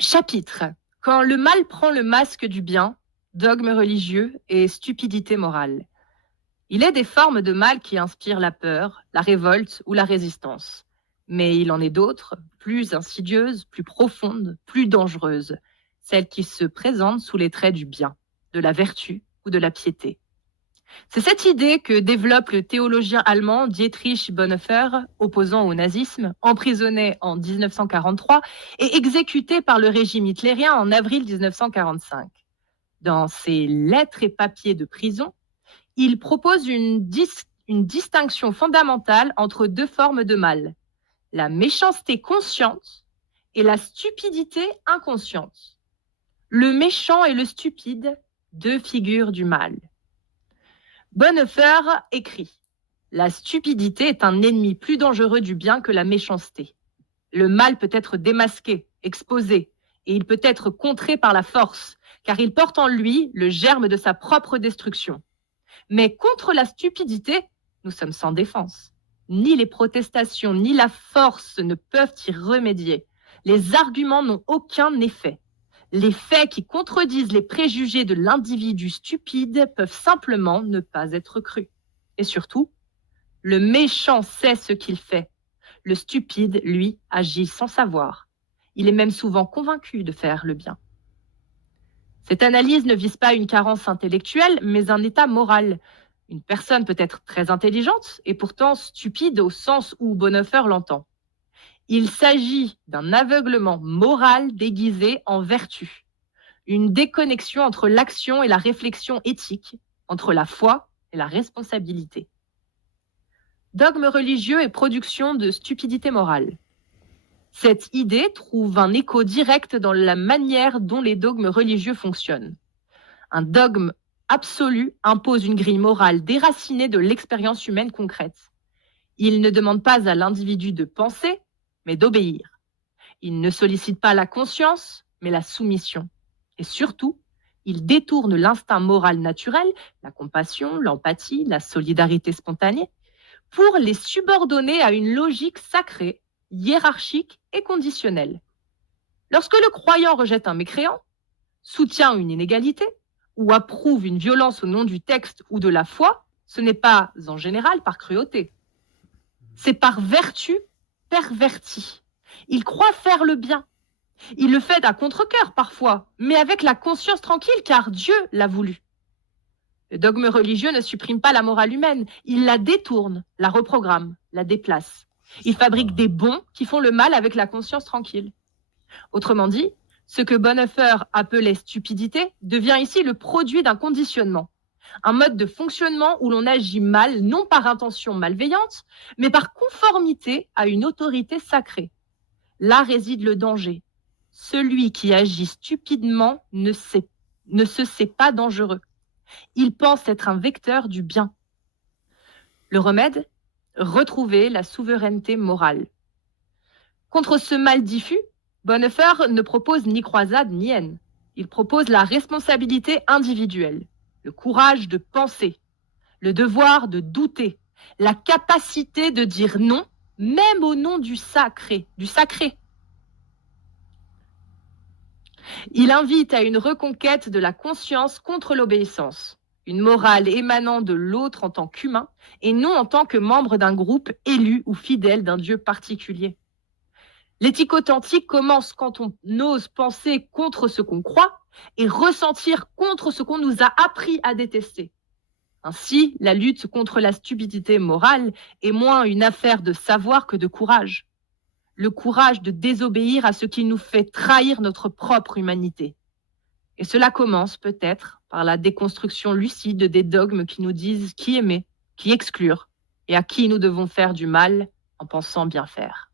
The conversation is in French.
Chapitre. Quand le mal prend le masque du bien, dogme religieux et stupidité morale. Il est des formes de mal qui inspirent la peur, la révolte ou la résistance. Mais il en est d'autres, plus insidieuses, plus profondes, plus dangereuses, celles qui se présentent sous les traits du bien, de la vertu ou de la piété. C'est cette idée que développe le théologien allemand Dietrich Bonhoeffer, opposant au nazisme, emprisonné en 1943 et exécuté par le régime hitlérien en avril 1945. Dans ses lettres et papiers de prison, il propose une distinction fondamentale entre deux formes de mal, la méchanceté consciente et la stupidité inconsciente. Le méchant et le stupide, deux figures du mal. Bonhoeffer écrit « La stupidité est un ennemi plus dangereux du bien que la méchanceté. Le mal peut être démasqué, exposé, et il peut être contré par la force, car il porte en lui le germe de sa propre destruction. Mais contre la stupidité, nous sommes sans défense. Ni les protestations, ni la force ne peuvent y remédier. Les arguments n'ont aucun effet. Les faits qui contredisent les préjugés de l'individu stupide peuvent simplement ne pas être crus. Et surtout, le méchant sait ce qu'il fait. Le stupide, lui, agit sans savoir. Il est même souvent convaincu de faire le bien. Cette analyse ne vise pas une carence intellectuelle, mais un état moral. Une personne peut être très intelligente et pourtant stupide au sens où Bonhoeffer l'entend. Il s'agit d'un aveuglement moral déguisé en vertu, une déconnexion entre l'action et la réflexion éthique, entre la foi et la responsabilité. Dogme religieux et production de stupidité morale. Cette idée trouve un écho direct dans la manière dont les dogmes religieux fonctionnent. Un dogme absolu impose une grille morale déracinée de l'expérience humaine concrète. Il ne demande pas à l'individu de penser, mais d'obéir. Il ne sollicite pas la conscience, mais la soumission. Et surtout, il détourne l'instinct moral naturel, la compassion, l'empathie, la solidarité spontanée, pour les subordonner à une logique sacrée, hiérarchique et conditionnelle. Lorsque le croyant rejette un mécréant, soutient une inégalité ou approuve une violence au nom du texte ou de la foi, ce n'est pas en général par cruauté. C'est par vertu pervertie. Il croit faire le bien. Il le fait à contre-cœur parfois, mais avec la conscience tranquille car Dieu l'a voulu. Le dogme religieux ne supprime pas la morale humaine, il la détourne, la reprogramme, la déplace. Il fabrique des bons qui font le mal avec la conscience tranquille. Autrement dit, ce que Bonhoeffer appelait stupidité devient ici le produit d'un conditionnement, un mode de fonctionnement où l'on agit mal, non par intention malveillante, mais par conformité à une autorité sacrée. Là réside le danger. Celui qui agit stupidement ne se sait pas dangereux. Il pense être un vecteur du bien. Le remède ? Retrouver la souveraineté morale. Contre ce mal diffus, Bonhoeffer ne propose ni croisade ni haine. Il propose la responsabilité individuelle, le courage de penser, le devoir de douter, la capacité de dire non, même au nom du sacré. Il invite à une reconquête de la conscience contre l'obéissance, une morale émanant de l'autre en tant qu'humain et non en tant que membre d'un groupe élu ou fidèle d'un Dieu particulier. L'éthique authentique commence quand on ose penser contre ce qu'on croit et ressentir contre ce qu'on nous a appris à détester. Ainsi, la lutte contre la stupidité morale est moins une affaire de savoir que de courage. Le courage de désobéir à ce qui nous fait trahir notre propre humanité. Et cela commence peut-être par la déconstruction lucide des dogmes qui nous disent qui aimer, qui exclure et à qui nous devons faire du mal en pensant bien faire.